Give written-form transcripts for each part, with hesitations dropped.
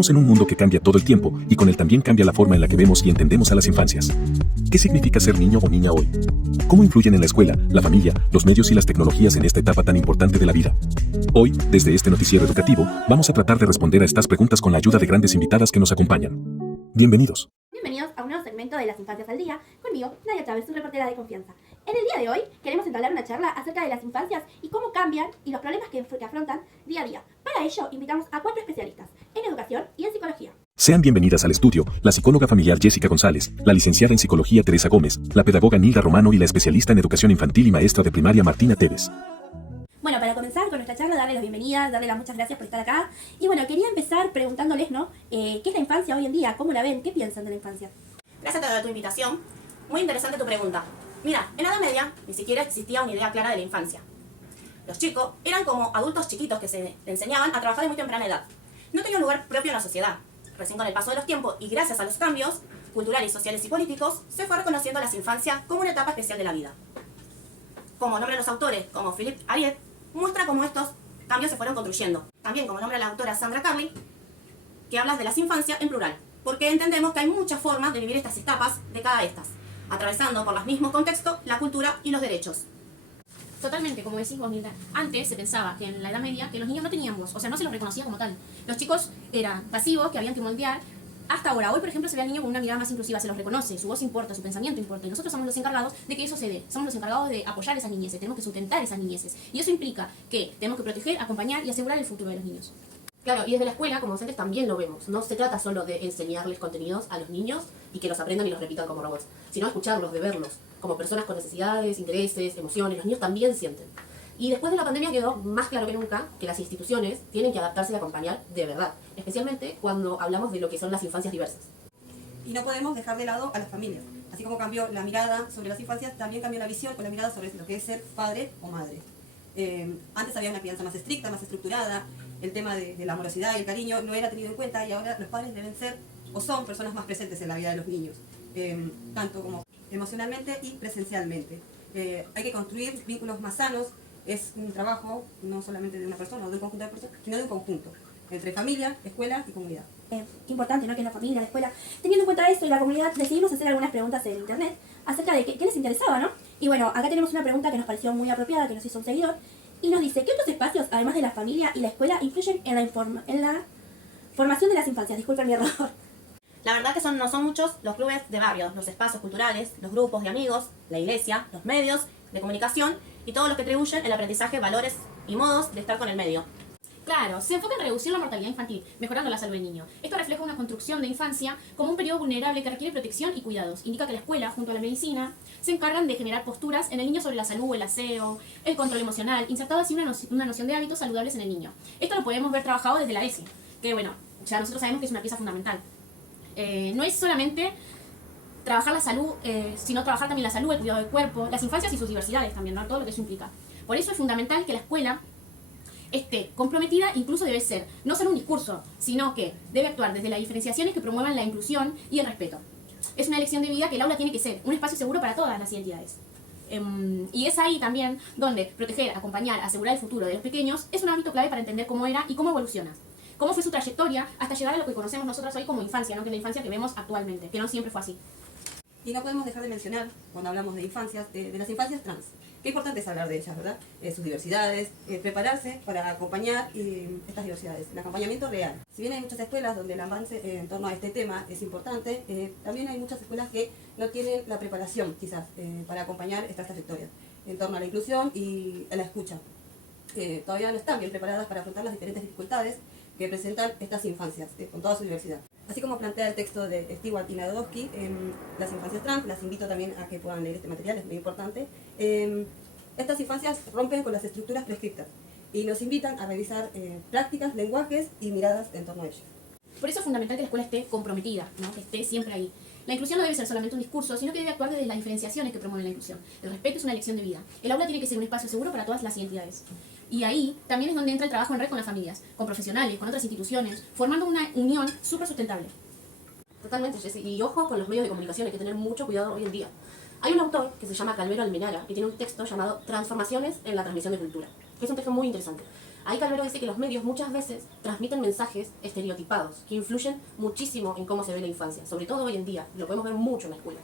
Vivimos en un mundo que cambia todo el tiempo y con él también cambia la forma en la que vemos y entendemos a las infancias. ¿Qué significa ser niño o niña hoy? ¿Cómo influyen en la escuela, la familia, los medios y las tecnologías en esta etapa tan importante de la vida? Hoy, desde este noticiero educativo, vamos a tratar de responder a estas preguntas con la ayuda de grandes invitadas que nos acompañan. Bienvenidos. Bienvenidos a un nuevo segmento de Las Infancias al Día, conmigo, Nadia Chávez, su reportera de confianza. En el día de hoy queremos entablar una charla acerca de las infancias y cómo cambian y los problemas que afrontan día a día. Para ello, invitamos a 4 especialistas en educación y en psicología. Sean bienvenidas al estudio, la psicóloga familiar Jessica González, la licenciada en psicología Teresa Gómez, la pedagoga Nilda Romano y la especialista en educación infantil y maestra de primaria Martina Tevez. Bueno, para comenzar con nuestra charla, darles las bienvenidas, darles las muchas gracias por estar acá. Y bueno, quería empezar preguntándoles, ¿no? ¿Qué es la infancia hoy en día? ¿Cómo la ven? ¿Qué piensan de la infancia? Gracias a tu invitación. Muy interesante tu pregunta. Mira, en la Edad Media ni siquiera existía una idea clara de la infancia. Los chicos eran como adultos chiquitos que se enseñaban a trabajar de muy temprana edad. No tenía un lugar propio en la sociedad. Recién con el paso de los tiempos y gracias a los cambios culturales, sociales y políticos, se fue reconociendo las infancias como una etapa especial de la vida. Como nombran los autores, como Philip Ariet, muestra cómo estos cambios se fueron construyendo. También como nombra la autora Sandra Carlin, que habla de las infancias en plural, porque entendemos que hay muchas formas de vivir estas etapas de cada estas, atravesando por los mismos contextos, la cultura y los derechos. Totalmente, como decís vos, Nilda. Antes se pensaba que en la Edad Media que los niños no tenían voz, o sea, no se los reconocía como tal. Los chicos eran pasivos, que habían que moldear. Hasta ahora, hoy por ejemplo se ve al niño con una mirada más inclusiva, se los reconoce, su voz importa, su pensamiento importa, y nosotros somos los encargados de que eso se dé, somos los encargados de apoyar esas niñeces, tenemos que sustentar esas niñeces, y eso implica que tenemos que proteger, acompañar y asegurar el futuro de los niños. Claro, y desde la escuela, como docentes, también lo vemos. No se trata solo de enseñarles contenidos a los niños y que los aprendan y los repitan como robots, sino escucharlos, de verlos, como personas con necesidades, intereses, emociones. Los niños también sienten. Y después de la pandemia quedó más claro que nunca que las instituciones tienen que adaptarse y acompañar de verdad, especialmente cuando hablamos de lo que son las infancias diversas. Y no podemos dejar de lado a las familias. Así como cambió la mirada sobre las infancias, también cambió la visión o la mirada sobre lo que es ser padre o madre. Antes había una crianza más estricta, más estructurada, el tema de la amorosidad y el cariño no era tenido en cuenta y ahora los padres deben ser o son personas más presentes en la vida de los niños, tanto como emocionalmente y presencialmente. Hay que construir vínculos más sanos, es un trabajo no solamente de una persona o de un conjunto de personas, sino de un conjunto, entre familia, escuela y comunidad. Qué importante, ¿no? Que es la familia, la escuela. Teniendo en cuenta esto y la comunidad, decidimos hacer algunas preguntas en internet acerca de qué les interesaba, ¿no? Y bueno, acá tenemos una pregunta que nos pareció muy apropiada, que nos hizo un seguidor, y nos dice, ¿qué otros espacios, además de la familia y la escuela, influyen en la formación de las infancias? Disculpen mi error. La verdad que no son muchos los clubes de barrios, los espacios culturales, los grupos de amigos, la iglesia, los medios de comunicación y todos los que atribuyen el aprendizaje, valores y modos de estar con el medio. Claro, se enfoca en reducir la mortalidad infantil, mejorando la salud del niño. Esto refleja una construcción de infancia como un periodo vulnerable que requiere protección y cuidados. Indica que la escuela, junto a la medicina, se encargan de generar posturas en el niño sobre la salud, el aseo, el control emocional, insertado así una noción de hábitos saludables en el niño. Esto lo podemos ver trabajado desde la ESI, que bueno, ya nosotros sabemos que es una pieza fundamental. No es solamente trabajar la salud, sino trabajar también la salud, el cuidado del cuerpo, las infancias y sus diversidades también, ¿no? Todo lo que eso implica. Por eso es fundamental que la escuela esté comprometida, incluso debe ser no solo un discurso, sino que debe actuar desde las diferenciaciones que promuevan la inclusión y el respeto. Es una elección de vida que el aula tiene que ser un espacio seguro para todas las identidades. Y es ahí también donde proteger, acompañar, asegurar el futuro de los pequeños es un ámbito clave para entender cómo era y cómo evoluciona. Cómo fue su trayectoria hasta llegar a lo que conocemos nosotros hoy como infancia, ¿no? Que es la infancia que vemos actualmente, que no siempre fue así. Y no podemos dejar de mencionar, cuando hablamos de infancias, de las infancias trans. Qué importante es hablar de ellas, ¿verdad? Sus diversidades, prepararse para acompañar estas diversidades, el acompañamiento real. Si bien hay muchas escuelas donde el avance en torno a este tema es importante, también hay muchas escuelas que no tienen la preparación, quizás, para acompañar estas trayectorias en torno a la inclusión y a la escucha. Todavía no están bien preparadas para afrontar las diferentes dificultades que presentan estas infancias, con toda su diversidad. Así como plantea el texto de Stewart y Narodowski en Las infancias trans, las invito también a que puedan leer este material, es muy importante. Estas infancias rompen con las estructuras prescriptas y nos invitan a revisar prácticas, lenguajes y miradas en torno a ellas. Por eso es fundamental que la escuela esté comprometida, ¿no? Que esté siempre ahí. La inclusión no debe ser solamente un discurso, sino que debe actuar desde las diferenciaciones que promueven la inclusión. El respeto es una elección de vida. El aula tiene que ser un espacio seguro para todas las identidades. Y ahí también es donde entra el trabajo en red con las familias, con profesionales, con otras instituciones, formando una unión súper sustentable. Totalmente, Jessy. Y ojo con los medios de comunicación, hay que tener mucho cuidado hoy en día. Hay un autor que se llama Calvero Almenara y tiene un texto llamado Transformaciones en la transmisión de cultura, que es un texto muy interesante. Ahí Calvero dice que los medios muchas veces transmiten mensajes estereotipados que influyen muchísimo en cómo se ve la infancia, sobre todo hoy en día, lo podemos ver mucho en la escuela.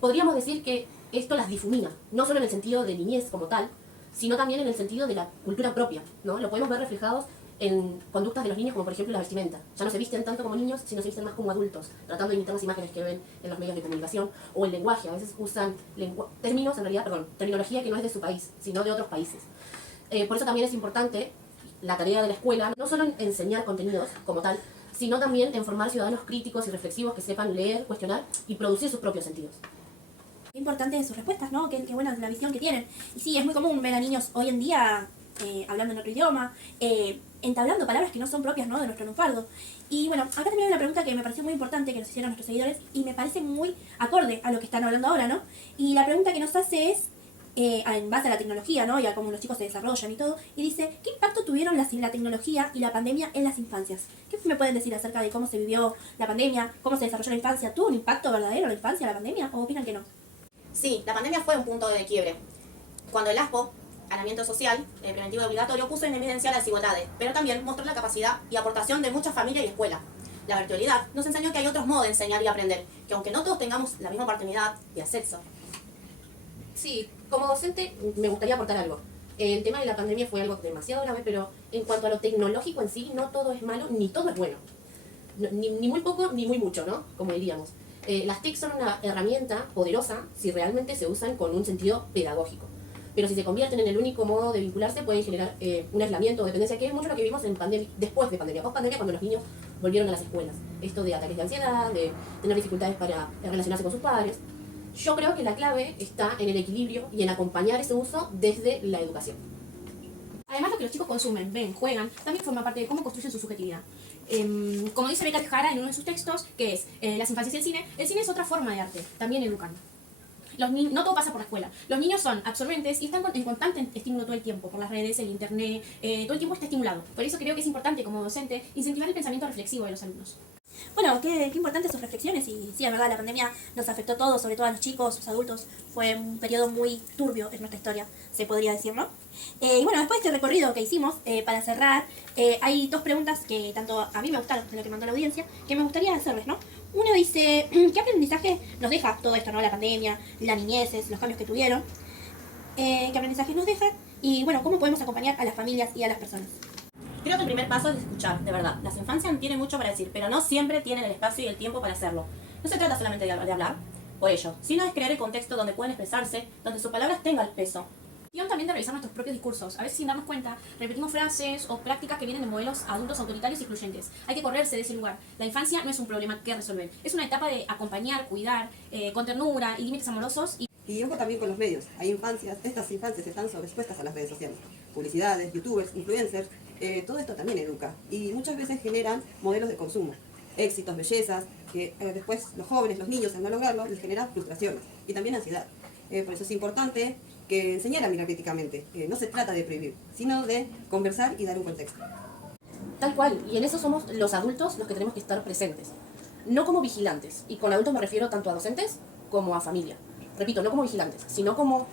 Podríamos decir que esto las difumina, no solo en el sentido de niñez como tal, sino también en el sentido de la cultura propia, ¿no? Lo podemos ver reflejados en conductas de los niños, como por ejemplo la vestimenta. Ya no se visten tanto como niños, sino se visten más como adultos, tratando de imitar las imágenes que ven en los medios de comunicación, o el lenguaje. A veces usan terminología que no es de su país, sino de otros países. Por eso también es importante la tarea de la escuela, no solo en enseñar contenidos como tal, sino también en formar ciudadanos críticos y reflexivos que sepan leer, cuestionar y producir sus propios sentidos. Qué importante sus respuestas, ¿no? Qué buena la visión que tienen. Y sí, es muy común ver a niños hoy en día hablando en otro idioma, entablando palabras que no son propias, ¿no?, de nuestro lunfardo. Y bueno, acá también hay una pregunta que me pareció muy importante que nos hicieron nuestros seguidores y me parece muy acorde a lo que están hablando ahora, ¿no? Y la pregunta que nos hace es, en base a la tecnología, ¿no?, y a cómo los chicos se desarrollan y todo, y dice, ¿qué impacto tuvieron la tecnología y la pandemia en las infancias? ¿Qué me pueden decir acerca de cómo se vivió la pandemia, cómo se desarrolló la infancia? ¿Tuvo un impacto verdadero en la infancia, la pandemia, o opinan que no? Sí, la pandemia fue un punto de quiebre. Cuando el ASPO, Aislamiento Social, Preventivo y Obligatorio, puso en evidencia las desigualdades, pero también mostró la capacidad y aportación de muchas familias y escuelas. La virtualidad nos enseñó que hay otros modos de enseñar y aprender, que aunque no todos tengamos la misma oportunidad y acceso. Sí, como docente me gustaría aportar algo. El tema de la pandemia fue algo demasiado grave, pero en cuanto a lo tecnológico en sí, no todo es malo ni todo es bueno. Ni muy poco ni muy mucho, ¿no? Como diríamos. Las TIC son una herramienta poderosa si realmente se usan con un sentido pedagógico. Pero si se convierten en el único modo de vincularse, pueden generar un aislamiento o dependencia, que es mucho lo que vimos en después de pandemia, post-pandemia, cuando los niños volvieron a las escuelas. Esto de ataques de ansiedad, de tener dificultades para relacionarse con sus padres. Yo creo que la clave está en el equilibrio y en acompañar ese uso desde la educación. Además, lo que los chicos consumen, ven, juegan, también forma parte de cómo construyen su subjetividad. Como dice Beca Jara en uno de sus textos, que es Las infancias y el cine es otra forma de arte, también educan. No todo pasa por la escuela. Los niños son absorbentes y están en constante estímulo todo el tiempo, por las redes, el internet, todo el tiempo está estimulado. Por eso creo que es importante como docente incentivar el pensamiento reflexivo de los alumnos. Bueno, qué importantes sus reflexiones y sí, la verdad, la pandemia nos afectó a todos, sobre todo a los chicos, los adultos. Fue un periodo muy turbio en nuestra historia, se podría decir, ¿no? Y bueno, después de este recorrido que hicimos, para cerrar, hay dos preguntas que tanto a mí me gustaron, de lo que mandó la audiencia, que me gustaría hacerles, ¿no? Uno dice, ¿qué aprendizaje nos deja todo esto, ¿no? La pandemia, la niñeces, los cambios que tuvieron. ¿Qué aprendizajes nos dejan? Y bueno, ¿cómo podemos acompañar a las familias y a las personas? Creo que el primer paso es escuchar, de verdad. Las infancias tienen mucho para decir, pero no siempre tienen el espacio y el tiempo para hacerlo. No se trata solamente de hablar por ello, sino es crear el contexto donde pueden expresarse, donde sus palabras tengan peso. Y aún también de revisar nuestros propios discursos. A veces sin darnos cuenta, repetimos frases o prácticas que vienen de modelos adultos autoritarios y excluyentes. Hay que correrse de ese lugar. La infancia no es un problema que resolver. Es una etapa de acompañar, cuidar, con ternura y límites amorosos. Y ojo también con los medios. Hay infancias, estas infancias están sobreexpuestas a las redes sociales. Publicidades, youtubers, influencers, todo esto también educa. Y muchas veces generan modelos de consumo. Éxitos, bellezas, que después los jóvenes, los niños, al no lograrlo, les generan frustraciones y también ansiedad. Por eso es importante que enseñar a mirar críticamente. No se trata de prohibir, sino de conversar y dar un contexto. Tal cual, y en eso somos los adultos los que tenemos que estar presentes. No como vigilantes, y con adultos me refiero tanto a docentes como a familia. Repito, no como vigilantes, sino como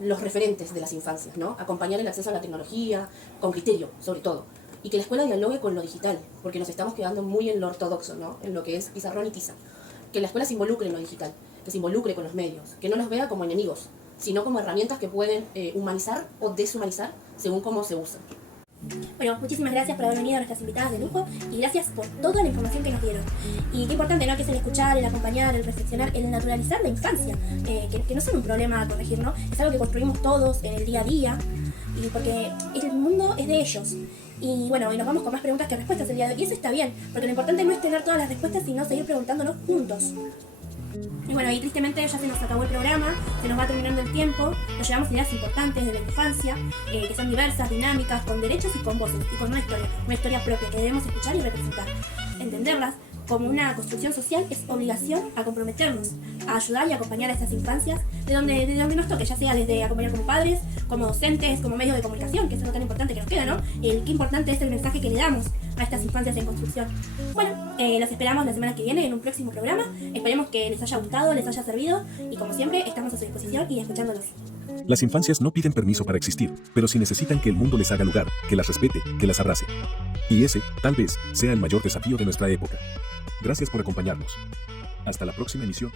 los referentes de las infancias, ¿no? Acompañar el acceso a la tecnología, con criterio, sobre todo. Y que la escuela dialogue con lo digital, porque nos estamos quedando muy en lo ortodoxo, ¿no? En lo que es pizarrón y tiza. Que la escuela se involucre en lo digital, que se involucre con los medios, que no los vea como enemigos, sino como herramientas que pueden humanizar o deshumanizar según cómo se usan. Bueno, muchísimas gracias por haber venido a nuestras invitadas de lujo y gracias por toda la información que nos dieron. Y qué importante, ¿no?, que es el escuchar, el acompañar, el reflexionar, el naturalizar la infancia, que no son un problema a corregir, ¿no? Es algo que construimos todos en el día a día y porque el mundo es de ellos. Y bueno, y nos vamos con más preguntas que respuestas el día de hoy. Y eso está bien, porque lo importante no es tener todas las respuestas, sino seguir preguntándonos juntos. Y bueno, y tristemente ya se nos acabó el programa, se nos va terminando el tiempo, nos llevamos ideas importantes de la infancia, que son diversas, dinámicas, con derechos y con voces, y con una historia propia que debemos escuchar y representar. Entenderlas como una construcción social es obligación a comprometernos, a ayudar y acompañar a estas infancias de donde nos toque, ya sea desde acompañar como padres, como docentes, como medios de comunicación, que es algo tan importante que nos queda, ¿no? Qué importante es el mensaje que le damos a estas infancias en construcción. Bueno, los esperamos la semana que viene en un próximo programa. Esperemos que les haya gustado, les haya servido y como siempre estamos a su disposición y escuchándolos. Las infancias no piden permiso para existir, pero sí necesitan que el mundo les haga lugar, que las respete, que las abrace. Y ese, tal vez, sea el mayor desafío de nuestra época. Gracias por acompañarnos. Hasta la próxima emisión.